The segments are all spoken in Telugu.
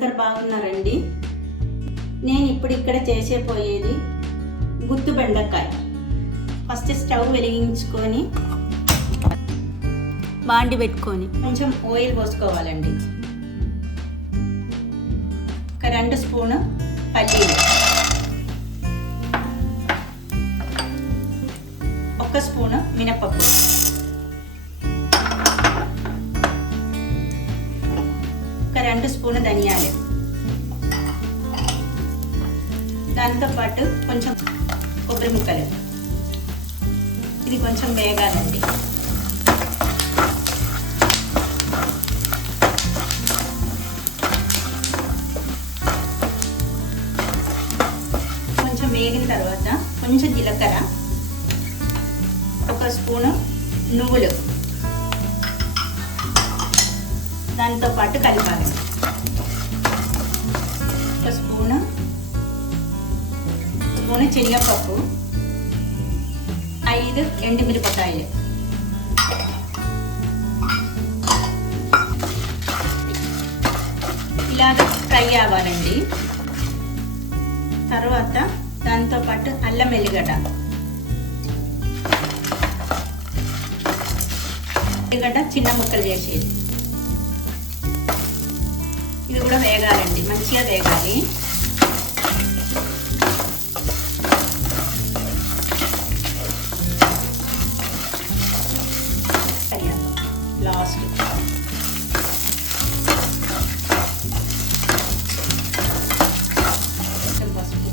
అందరు బాగున్నారండి. నేను ఇప్పుడు ఇక్కడ చేసేపోయేది గుత్తు బెండకాయ. ఫస్ట్ స్టవ్ వెలిగించుకొని బాండి పెట్టుకొని కొంచెం ఆయిల్ పోసుకోవాలండి. ఒక 2 స్పూను పల్లీలు, 1 స్పూను మినపప్పు, ఒక 2 స్పూను ధనియాలు, దాంతోపాటు కొంచెం కొబ్బరి ముక్కలు. ఇది కొంచెం వేగాలండి. కొంచెం వేగిన తర్వాత కొంచెం జీలకర్ర, 1 స్పూను నువ్వులు దాంతో పాటు కలపాలి. 1 స్పూను శనగపప్పు, 5 ఎండుమిరపకాయలు, ఇలాగ ఫ్రై అవ్వాలండి. తర్వాత దాంతోపాటు అల్లం ఎల్లిగడ్డ చిన్న ముక్కలు చేసేది. ఇది కూడా వేగాలండి, మంచిగా వేగాలి. లాస్ట్ పసుపు,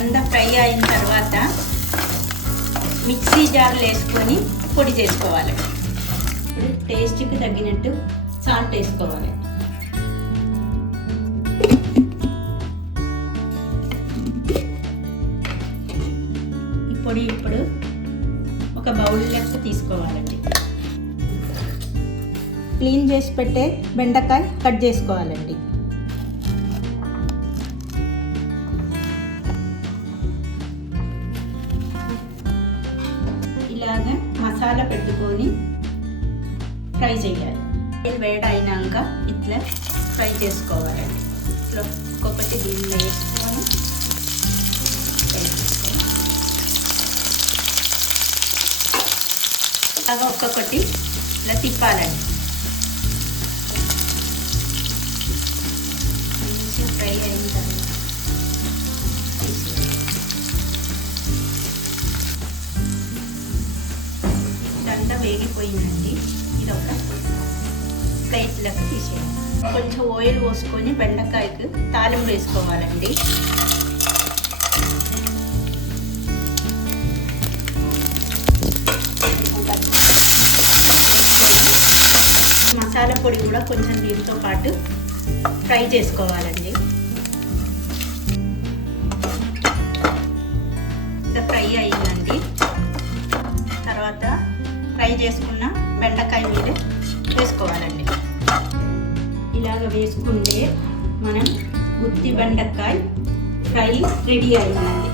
అంతా ఫ్రై అయిన తర్వాత మిక్సీ జార్లో వేసుకొని పొడి చేసుకోవాలి. ఇప్పుడు టేస్ట్కి తగ్గినట్టు సాల్ట్ వేసుకోవాలి. ఈ పొడి ఇప్పుడు ఒక బౌల్లోకి తీసుకోవాలండి. క్లీన్ చేసి పెట్టే బెండకాయ కట్ చేసుకోవాలండి. ఇలాగా మసాలా పెట్టుకొని ఫ్రై చేయాలి. ఆయిల్ వేడైనాక ఇట్లా ఫ్రై చేసుకోవాలండి. ఇట్లా ఒక్కొక్కటి దీనిలో వేసుకొని అలాగా ఒక్కొక్కటి ఇలా తిప్పాలండి. మంచిగా ఫ్రై అయిన తర్వాత ఇదంతా వేగిపోయిందండి. ఇది ఒక ప్లేట్లకు తీసేయాలి. కొంచెం ఆయిల్ పోసుకొని బెండకాయకు తాలింపు వేసుకోవాలండి. మసాలా పొడి కూడా కొంచెం దీంతో పాటు ఫ్రై చేసుకోవాలండి. ఇది ఫ్రై అయ్యిందండి. తర్వాత ఫ్రై చేసుకున్న బెండకాయ మీద వేసుకోవాలండి. ఇలాగ వేసుకుంటే మనం గుత్తి బెండకాయ ఫ్రై రెడీ అయిందండి.